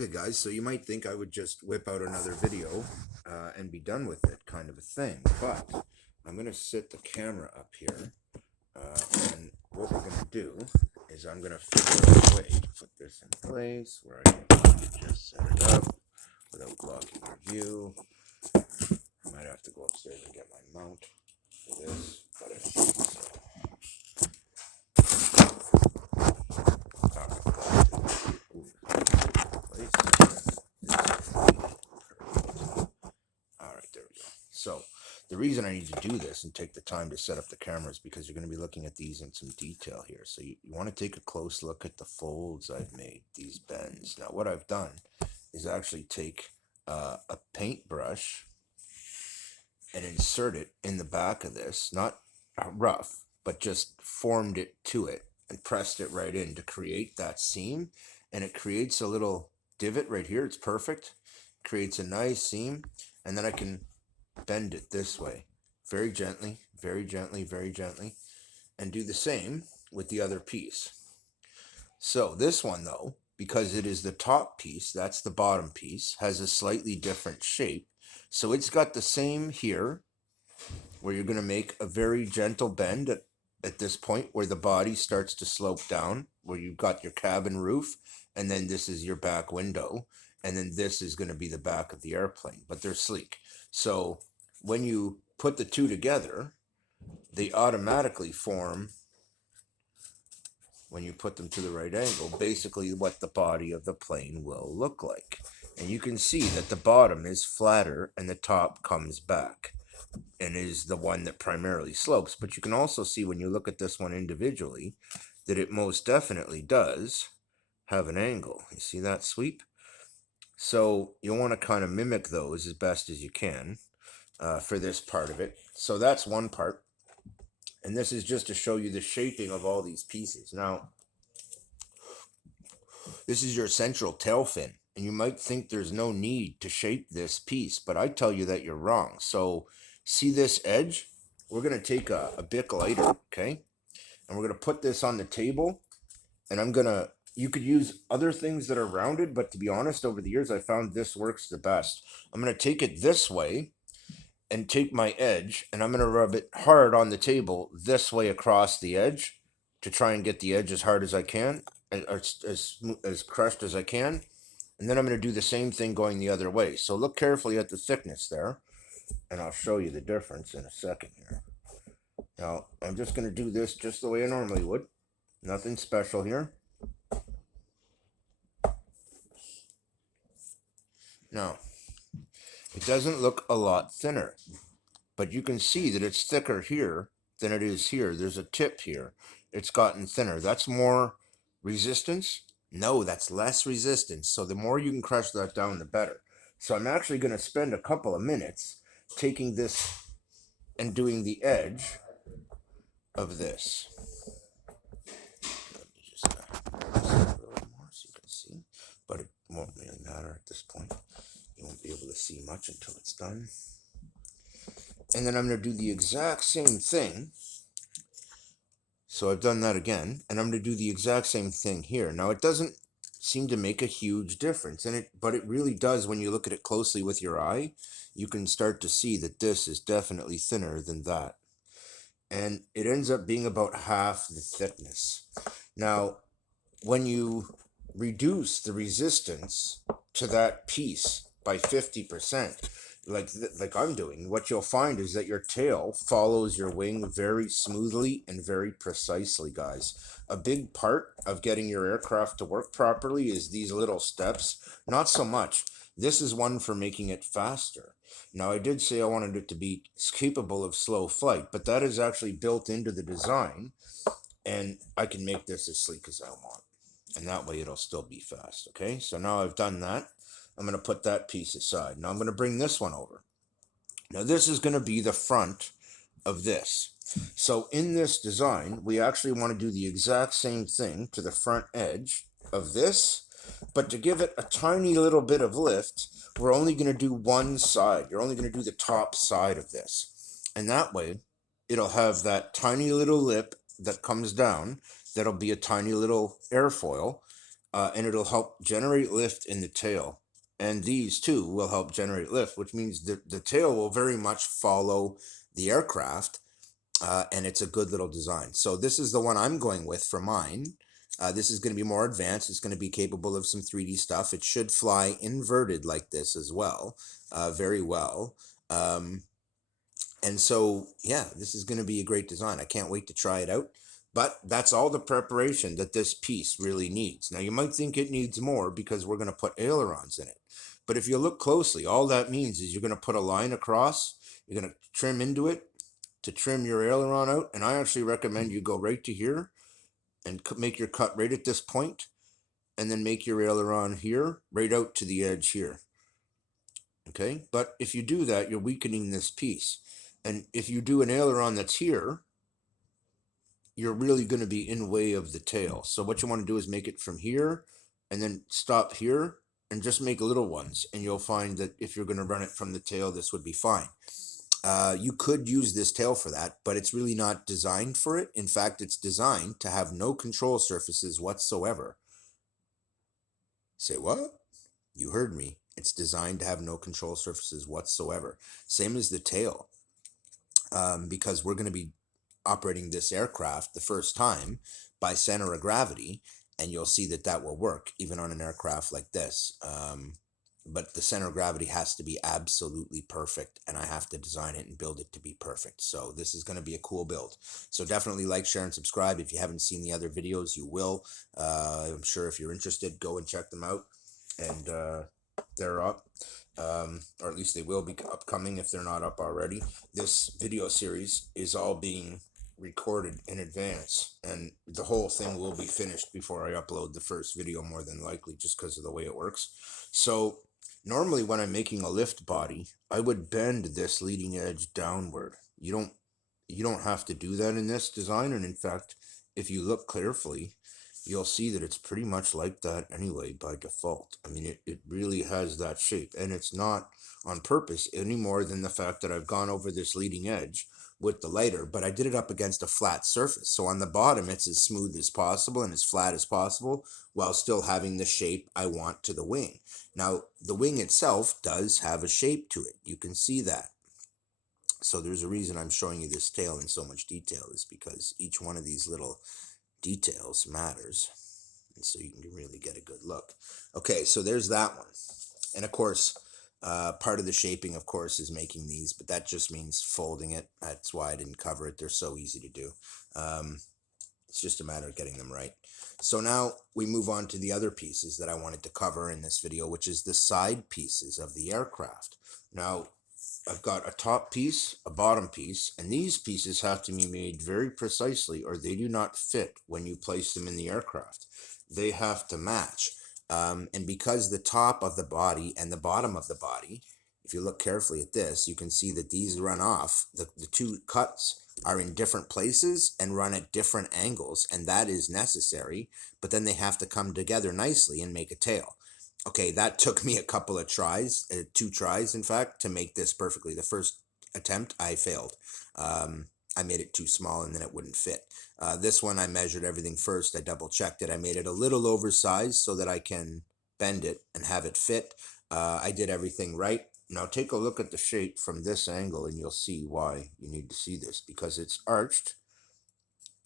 Okay, guys, so you might think I would just whip out another video and be done with it, kind of a thing. But I'm going to set the camera up here. And what we're going to do is I'm going to figure out a way to put this in place where I can just set it up without blocking your view. I might have to go upstairs and get my mount for this, but I think so. All right, there we go. So the reason I need to do this and take the time to set up the camera is because you're going to be looking at these in some detail here. So you want to take a close look at the folds I've made, these bends. Now what I've done is actually take a paintbrush and insert it in the back of this, not rough, but just formed it to it and pressed it right in to create that seam. And it creates a little divot right here. It's perfect. Creates a nice seam. And then I can bend it this way, very gently, very gently, very gently, and do the same with the other piece. So this one, though, because it is the top piece, that's the bottom piece, has a slightly different shape. So it's got the same here, where you're going to make a very gentle bend at this point where the body starts to slope down, where you've got your cabin roof, and then this is your back window, and then this is going to be the back of the airplane, but they're sleek. So when you put the two together, they automatically form, when you put them to the right angle, basically what the body of the plane will look like. And you can see that the bottom is flatter and the top comes back and is the one that primarily slopes. But you can also see when you look at this one individually that it most definitely does have an angle. You see that sweep? So you'll want to kind of mimic those as best as you can for this part of it. So that's one part. And this is just to show you the shaping of all these pieces. Now, this is your central tail fin, and you might think there's no need to shape this piece, but I tell you that you're wrong. So see this edge? We're going to take a Bic lighter, okay? And we're going to put this on the table, and you could use other things that are rounded, but to be honest, over the years, I found this works the best. I'm going to take it this way and take my edge, and I'm going to rub it hard on the table this way across the edge to try and get the edge as hard as I can, as crushed as I can. And then I'm going to do the same thing going the other way. So look carefully at the thickness there, and I'll show you the difference in a second here. Now, I'm just going to do this just the way I normally would. Nothing special here. Now, it doesn't look a lot thinner, but you can see that it's thicker here than it is here. There's a tip here. It's gotten thinner. That's more resistance. No, that's less resistance. So the more you can crush that down, the better. So I'm actually going to spend a couple of minutes taking this and doing the edge of this. Let me just a little more so you can see, but it won't really matter at this point. You won't be able to see much until it's done. And then I'm going to do the exact same thing. So I've done that again, and I'm going to do the exact same thing here. Now it doesn't seem to make a huge difference, but it really does when you look at it closely with your eye. You can start to see that this is definitely thinner than that. And it ends up being about half the thickness. Now, when you reduce the resistance to that piece by 50%, like I'm doing, what you'll find is that your tail follows your wing very smoothly and very precisely, guys. A big part of getting your aircraft to work properly is these little steps. Not so much. This is one for making it faster. Now, I did say I wanted it to be capable of slow flight, but that is actually built into the design, and I can make this as sleek as I want. And that way it'll still be fast, okay? So now I've done that. I'm going to put that piece aside. Now I'm going to bring this one over. Now this is going to be the front of this. So in this design, we actually want to do the exact same thing to the front edge of this, but to give it a tiny little bit of lift, we're only going to do one side. You're only going to do the top side of this. And that way, it'll have that tiny little lip that comes down. That'll be a tiny little airfoil. and it'll help generate lift in the tail. And these too will help generate lift, which means the tail will very much follow the aircraft, and it's a good little design. So this is the one I'm going with for mine. This is going to be more advanced. It's going to be capable of some 3D stuff. It should fly inverted like this as well, very well. Um, and so, yeah, this is going to be a great design. I can't wait to try it out. But that's all the preparation that this piece really needs. Now, you might think it needs more because we're going to put ailerons in it. But if you look closely, all that means is you're going to put a line across, you're going to trim into it to trim your aileron out. And I actually recommend you go right to here and make your cut right at this point, and then make your aileron here, right out to the edge here. Okay, but if you do that, you're weakening this piece. And if you do an aileron that's here, you're really going to be in way of the tail. So what you want to do is make it from here and then stop here and just make little ones. And you'll find that if you're going to run it from the tail, this would be fine. You could use this tail for that, but it's really not designed for it. In fact, it's designed to have no control surfaces whatsoever. Say what? You heard me. It's designed to have no control surfaces whatsoever. Same as the tail, because we're going to be operating this aircraft the first time by center of gravity, and you'll see that that will work even on an aircraft like this. But the center of gravity has to be absolutely perfect, and I have to design it and build it to be perfect. So this is going to be a cool build. So definitely like, share, and subscribe. If you haven't seen the other videos, you will. I'm sure if you're interested, go and check them out. And they're up, or at least they will be upcoming if they're not up already. This video series is all being recorded in advance, and the whole thing will be finished before I upload the first video, more than likely, just because of the way it works. So normally when I'm making a lift body, I would bend this leading edge downward. You don't have to do that in this design, and in fact, if you look carefully, you'll see that it's pretty much like that anyway by default. I mean, it really has that shape, and it's not on purpose any more than the fact that I've gone over this leading edge with the lighter, but I did it up against a flat surface. So on the bottom, it's as smooth as possible and as flat as possible while still having the shape I want to the wing. Now, the wing itself does have a shape to it. You can see that. So there's a reason I'm showing you this tail in so much detail, is because each one of these little details matters, and so you can really get a good look. Okay, so there's that one. And of course, part of the shaping, of course, is making these, but that just means folding it. That's why I didn't cover it. They're so easy to do. It's just a matter of getting them right. So now we move on to the other pieces that I wanted to cover in this video, which is the side pieces of the aircraft. Now, I've got a top piece, a bottom piece, and these pieces have to be made very precisely or they do not fit when you place them in the aircraft. They have to match. And because the top of the body and the bottom of the body, if you look carefully at this, you can see that these run off. The two cuts are in different places and run at different angles, and that is necessary, but then they have to come together nicely and make a tail. Okay, that took me a couple of tries, 2 tries, in fact, to make this perfectly. The first attempt, I failed. I made it too small and then it wouldn't fit. This one, I measured everything first. I double checked it. I made it a little oversized so that I can bend it and have it fit. I did everything right. Now take a look at the shape from this angle and you'll see why you need to see this, because it's arched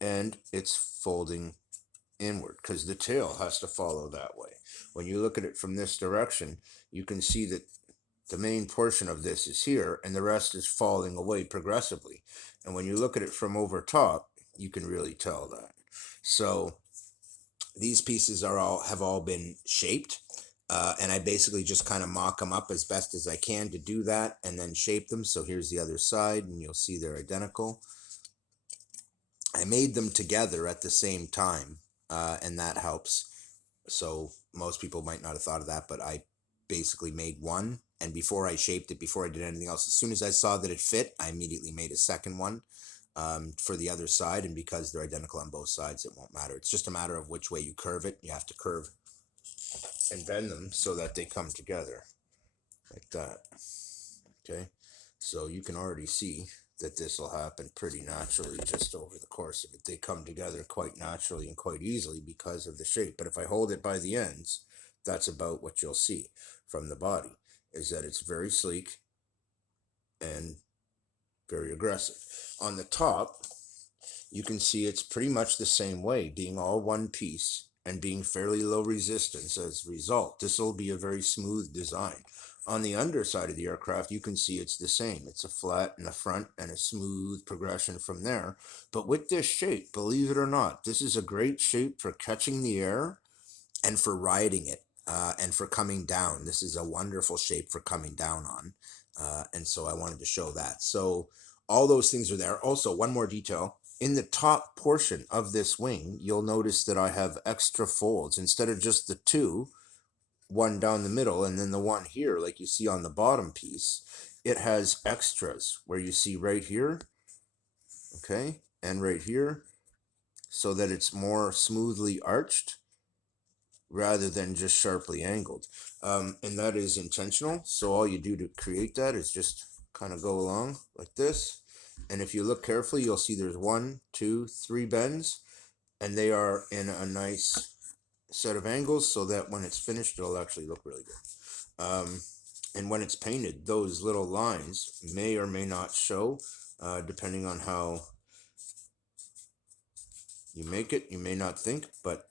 and it's folding inward because the tail has to follow that way. When you look at it from this direction, you can see that the main portion of this is here and the rest is falling away progressively. And when you look at it from over top, you can really tell that. So these pieces have all been shaped. And I basically just kind of mock them up as best as I can to do that and then shape them. So here's the other side and you'll see they're identical. I made them together at the same time, and that helps. So most people might not have thought of that, but I basically made one, and before I shaped it, before I did anything else, as soon as I saw that it fit, I immediately made a second one for the other side, and because they're identical on both sides, it won't matter. It's just a matter of which way you curve it. You have to curve and bend them so that they come together like that. Okay, so you can already see that this will happen pretty naturally just over the course of it. They come together quite naturally and quite easily because of the shape. But if I hold it by the ends, that's about what you'll see from the body, is that it's very sleek and very aggressive. On the top, you can see it's pretty much the same way, being all one piece and being fairly low resistance as a result. This will be a very smooth design. On the underside of the aircraft, you can see it's the same. It's a flat in the front and a smooth progression from there. But with this shape, believe it or not, this is a great shape for catching the air and for riding it, and for coming down. This is a wonderful shape for coming down on. And so I wanted to show that. So all those things are there. Also, one more detail. In the top portion of this wing, you'll notice that I have extra folds. Instead of just the two, one down the middle and then the one here, like you see on the bottom piece, it has extras where you see right here, okay, and right here, so that it's more smoothly arched rather than just sharply angled. And that is intentional. So all you do to create that is just kind of go along like this. And if you look carefully, you'll see there's 1, 2, 3 bends, and they are in a nice set of angles so that when it's finished, it'll actually look really good. And when it's painted, those little lines may or may not show, depending on how you make it. You may not think, but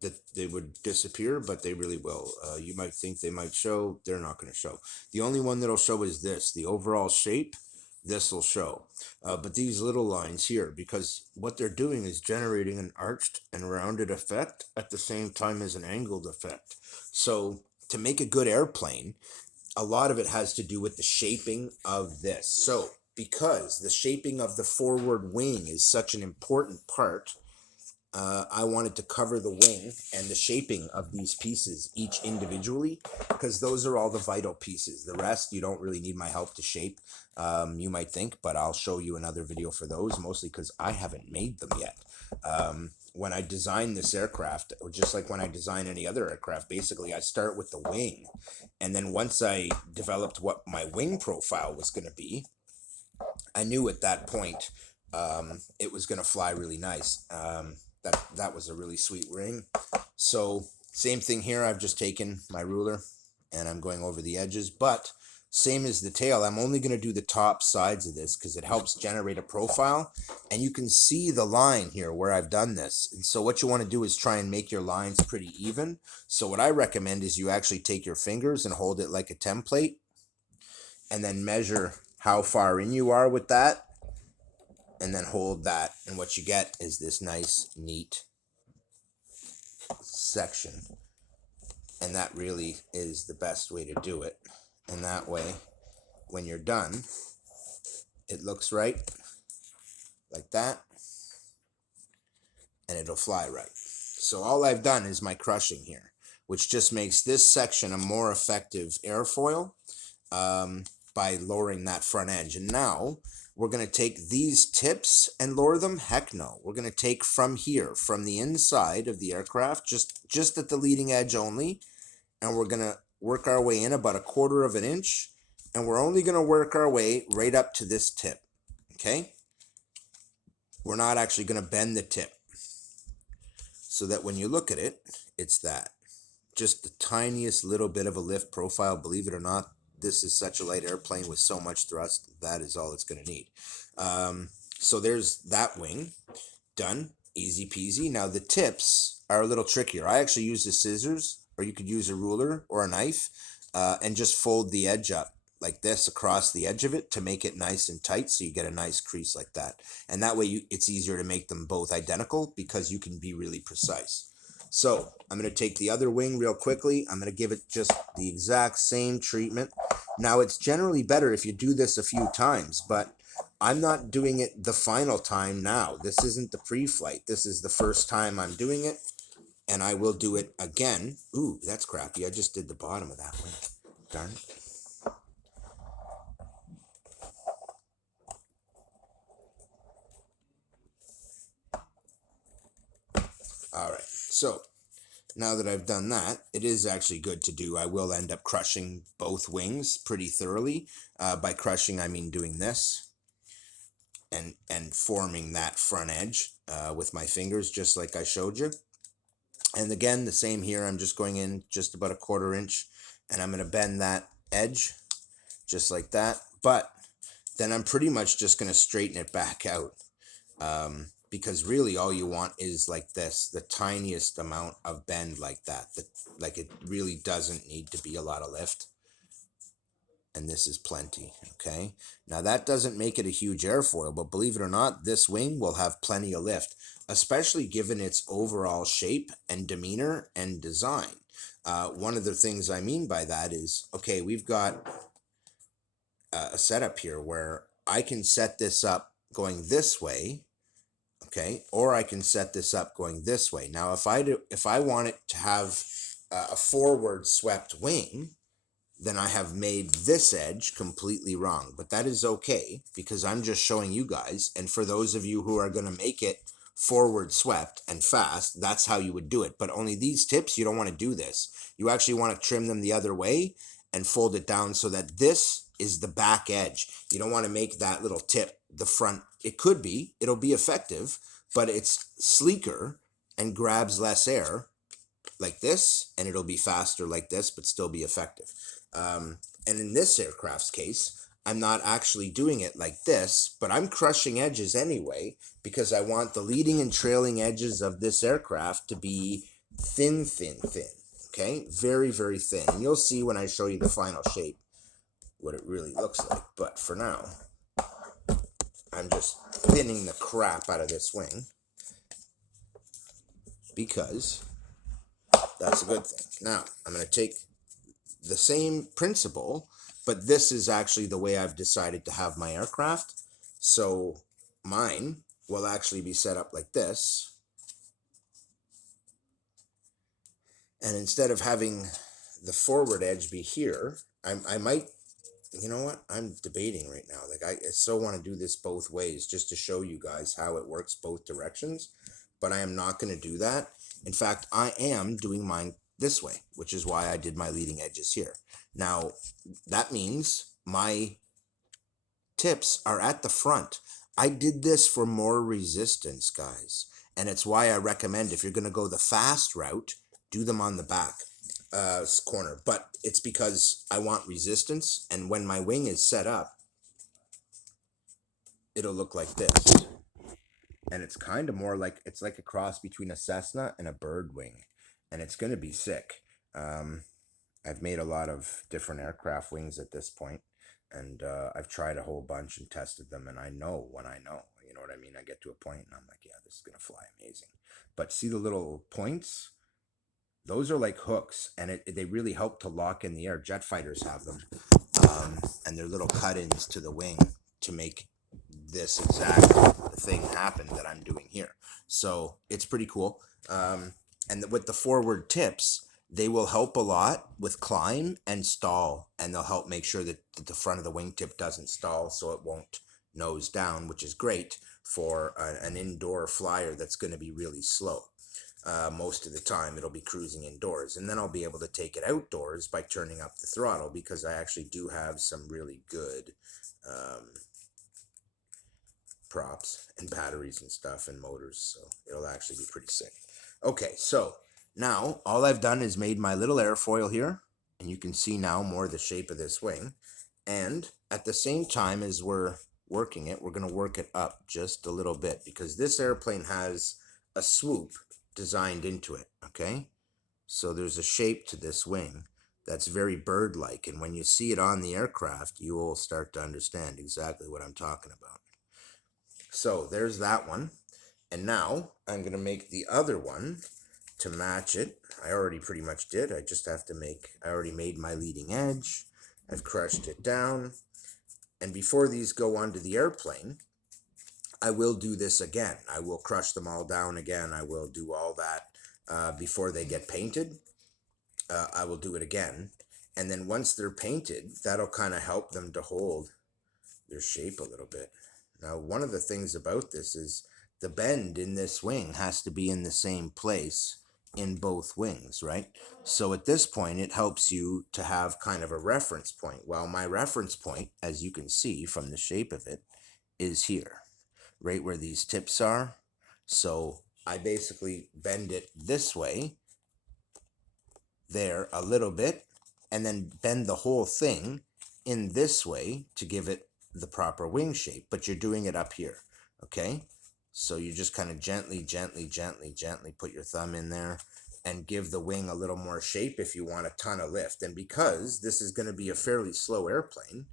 that they would disappear, but they really will. You might think they might show, they're not going to show. The only one that'll show is this, the overall shape. This will show, but these little lines here, because what they're doing is generating an arched and rounded effect at the same time as an angled effect. So to make a good airplane, a lot of it has to do with the shaping of this. So because the shaping of the forward wing is such an important part, I wanted to cover the wing and the shaping of these pieces each individually, because those are all the vital pieces. The rest, you don't really need my help to shape, you might think, but I'll show you another video for those, mostly because I haven't made them yet. When I design this aircraft, or just like when I design any other aircraft, basically I start with the wing. And then once I developed what my wing profile was going to be, I knew at that point it was going to fly really nice. That was a really sweet ring. So same thing here. I've just taken my ruler and I'm going over the edges, but same as the tail, I'm only going to do the top sides of this because it helps generate a profile, and you can see the line here where I've done this. And so what you want to do is try and make your lines pretty even. So what I recommend is you actually take your fingers and hold it like a template and then measure how far in you are with that, and then hold that, and what you get is this nice, neat section. And that really is the best way to do it. And that way, when you're done, it looks right, like that, and it'll fly right. So all I've done is my crushing here, which just makes this section a more effective airfoil by lowering that front edge. And now we're going to take these tips and lower them? Heck no. We're going to take from here, from the inside of the aircraft, just at the leading edge only, and we're going to work our way in about 1/4 of an inch, and we're only going to work our way right up to this tip, okay? We're not actually going to bend the tip, so that when you look at it, it's that. Just the tiniest little bit of a lift profile, believe it or not. This is such a light airplane with so much thrust. That is all it's going to need. So there's that wing done. Easy peasy. Now the tips are a little trickier. I actually use the scissors, or you could use a ruler or a knife, and just fold the edge up like this across the edge of it to make it nice and tight, so you get a nice crease like that. And that way it's easier to make them both identical because you can be really precise. So I'm going to take the other wing real quickly. I'm going to give it just the exact same treatment. Now, it's generally better if you do this a few times, but I'm not doing it the final time now. This isn't the pre-flight. This is the first time I'm doing it, and I will do it again. Ooh, that's crappy. I just did the bottom of that wing. Darn it. All right, so now that I've done that, it is actually good to do. I will end up crushing both wings pretty thoroughly. By crushing, I mean doing this. and forming that front edge with my fingers, just like I showed you. And again, the same here. I'm just going in just about a 1/4 inch, and I'm going to bend that edge just like that. But then I'm pretty much just going to straighten it back out, because really all you want is like this, the tiniest amount of bend like that. Like it really doesn't need to be a lot of lift. And this is plenty, okay? Now that doesn't make it a huge airfoil, but believe it or not, this wing will have plenty of lift, especially given its overall shape and demeanor and design. One of the things I mean by that is, okay, we've got a setup here where I can set this up going this way, okay, or I can set this up going this way. Now, if I want it to have a forward swept wing, then I have made this edge completely wrong. But that is okay, because I'm just showing you guys. And for those of you who are going to make it forward swept and fast, that's how you would do it. But only these tips, you don't want to do this. You actually want to trim them the other way and fold it down so that this is the back edge. You don't want to make that little tip the front. It could be, it'll be effective, but it's sleeker and grabs less air like this, and it'll be faster like this, but still be effective. And in this aircraft's case, I'm not actually doing it like this, but I'm crushing edges anyway, because I want the leading and trailing edges of this aircraft to be thin, thin, thin. Okay, very, very thin. And you'll see when I show you the final shape what it really looks like. But for now, I'm just thinning the crap out of this wing, because that's a good thing. Now, I'm going to take the same principle, but this is actually the way I've decided to have my aircraft. So mine will actually be set up like this. And instead of having the forward edge be here, I might, you know what, I'm debating right now. Like I so want to do this both ways just to show you guys how it works both directions, but I am not going to do that. In fact, I am doing mine this way, which is why I did my leading edges here. Now, that means my tips are at the front. I did this for more resistance, guys. And it's why I recommend, if you're going to go the fast route, do them on the back corner. But it's because I want resistance. And when my wing is set up, it'll look like this. And it's kind of more like, it's like a cross between a Cessna and a bird wing. And it's going to be sick. I've made a lot of different aircraft wings at this point, and I've tried a whole bunch and tested them, and I know when I know, you know what I mean? I get to a point and I'm like, yeah, this is going to fly amazing. But see the little points? Those are like hooks, and they really help to lock in the air. Jet fighters have them, and they're little cut-ins to the wing to make this exact thing happen that I'm doing here. So it's pretty cool. And with the forward tips, they will help a lot with climb and stall, and they'll help make sure that the front of the wingtip doesn't stall, so it won't nose down, which is great for an indoor flyer that's going to be really slow. Most of the time it'll be cruising indoors, and then I'll be able to take it outdoors by turning up the throttle, because I actually do have some really good props and batteries and stuff and motors, so it'll actually be pretty sick. Okay, so now all I've done is made my little airfoil here, and you can see now more the shape of this wing. And at the same time as we're working it, we're going to work it up just a little bit, because this airplane has a swoop designed into it, okay? So there's a shape to this wing that's very bird-like, and when you see it on the aircraft, you will start to understand exactly what I'm talking about. So there's that one. And now I'm going to make the other one to match it. I already pretty much did. I just have to I already made my leading edge. I've crushed it down. And before these go onto the airplane, I will do this again. I will crush them all down again. I will do all that before they get painted. I will do it again. And then once they're painted, that'll kind of help them to hold their shape a little bit. Now, one of the things about this is the bend in this wing has to be in the same place in both wings, right? So at this point, it helps you to have kind of a reference point. Well, my reference point, as you can see from the shape of it, is here. right where these tips are. So I basically bend it this way, there a little bit, and then bend the whole thing in this way to give it the proper wing shape. But you're doing it up here, okay? So you just kind of gently, gently, gently, gently put your thumb in there and give the wing a little more shape if you want a ton of lift. And because this is going to be a fairly slow airplane,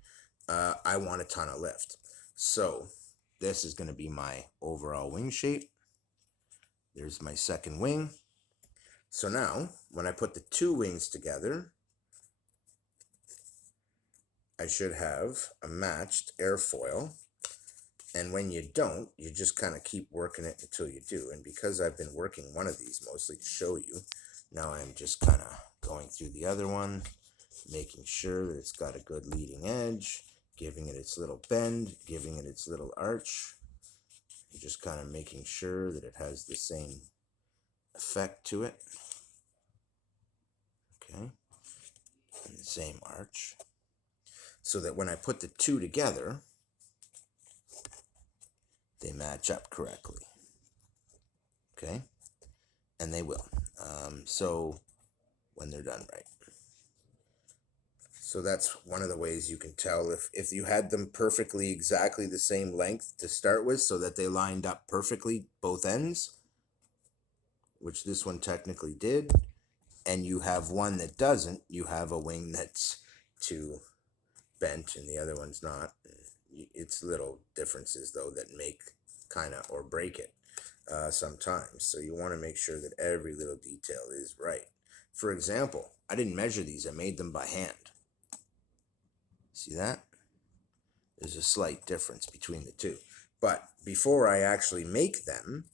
I want a ton of lift. So this is going to be my overall wing shape. There's my second wing. So now, when I put the two wings together, I should have a matched airfoil. And when you don't, you just kind of keep working it until you do. And because I've been working one of these mostly to show you, now I'm just kind of going through the other one, making sure that it's got a good leading edge, giving it its little bend, giving it its little arch, and just kind of making sure that it has the same effect to it. Okay, and the same arch. So that when I put the two together, they match up correctly. Okay, and they will. So when they're done right. So that's one of the ways you can tell if you had them perfectly exactly the same length to start with, so that they lined up perfectly both ends, which this one technically did, and you have one that doesn't, you have a wing that's too bent and the other one's not. It's little differences though that make kind of or break it sometimes. So you want to make sure that every little detail is right. For example, I didn't measure these, I made them by hand. See that? There's a slight difference between the two. But before I actually make them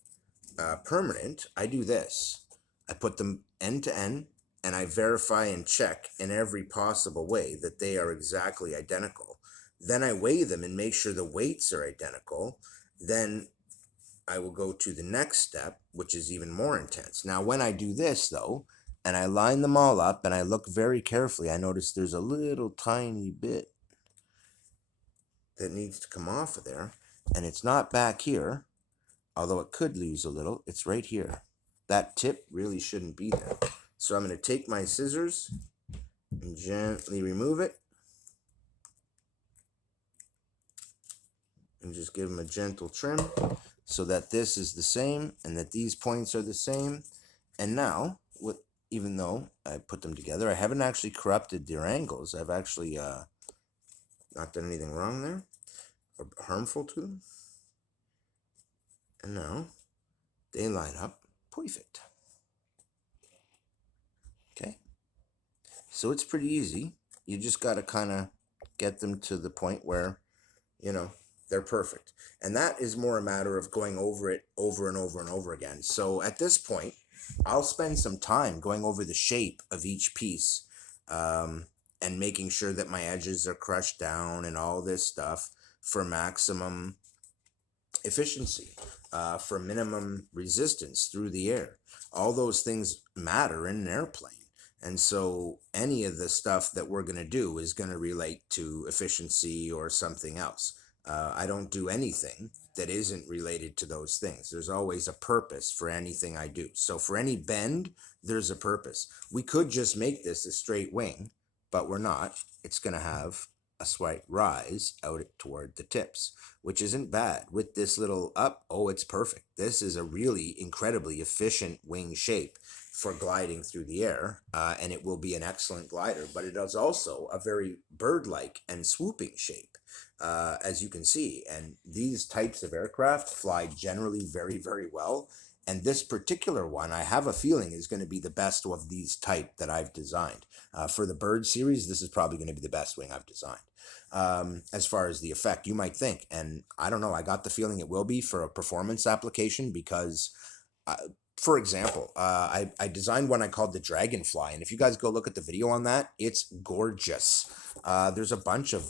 permanent, I do this. I put them end to end, and I verify and check in every possible way that they are exactly identical. Then I weigh them and make sure the weights are identical. Then I will go to the next step, which is even more intense. Now, when I do this, though, and I line them all up and I look very carefully, I notice there's a little tiny bit that needs to come off of there, and it's not back here, although it could lose a little. It's right here. That tip really shouldn't be there. So I'm going to take my scissors and gently remove it and just give them a gentle trim so that this is the same and that these points are the same. And now, even though I put them together, I haven't actually corrupted their angles. I've actually not done anything wrong there or harmful to them. And now they line up perfect. Okay, so it's pretty easy. You just got to kind of get them to the point where, you know, they're perfect. And that is more a matter of going over it over and over and over again. So at this point, I'll spend some time going over the shape of each piece and making sure that my edges are crushed down and all this stuff for maximum efficiency, for minimum resistance through the air. All those things matter in an airplane. And so any of the stuff that we're going to do is going to relate to efficiency or something else. I don't do anything that isn't related to those things. There's always a purpose for anything I do. So for any bend, there's a purpose. We could just make this a straight wing, but we're not. It's going to have a slight rise out toward the tips, which isn't bad. With this little up, oh, it's perfect. This is a really incredibly efficient wing shape for gliding through the air, and it will be an excellent glider, but it is also a very bird-like and swooping shape, as you can see. And these types of aircraft fly generally very, very well. And this particular one, I have a feeling, is going to be the best of these type that I've designed. For the bird series, this is probably going to be the best wing I've designed. As far as the effect, you might think, and I don't know, I got the feeling it will be for a performance application because for example, I designed one I called the Dragonfly, and if you guys go look at the video on that, it's gorgeous. There's a bunch of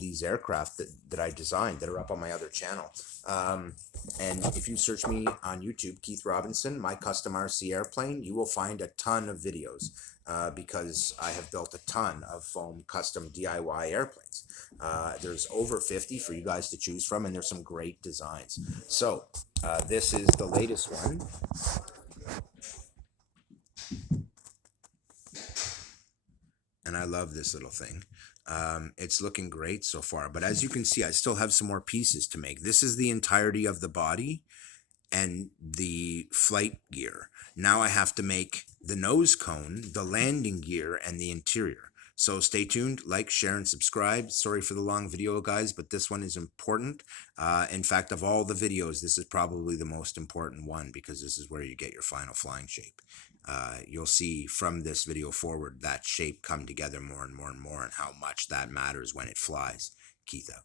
these aircraft that I designed that are up on my other channel. And if you search me on YouTube, Keith Robinson, my custom RC airplane, you will find a ton of videos. because I have built a ton of foam custom DIY airplanes. There's over 50 for you guys to choose from, and there's some great designs. So this is the latest one. And I love this little thing. It's looking great so far, but as you can see, I still have some more pieces to make. This is the entirety of the body and the flight gear. Now I have to make the nose cone, the landing gear, and the interior. So stay tuned, like, share, and subscribe. Sorry for the long video, guys, but this one is important. In fact, of all the videos, this is probably the most important one because this is where you get your final flying shape. You'll see from this video forward that shape come together more and more and more, and how much that matters when it flies. Keith out.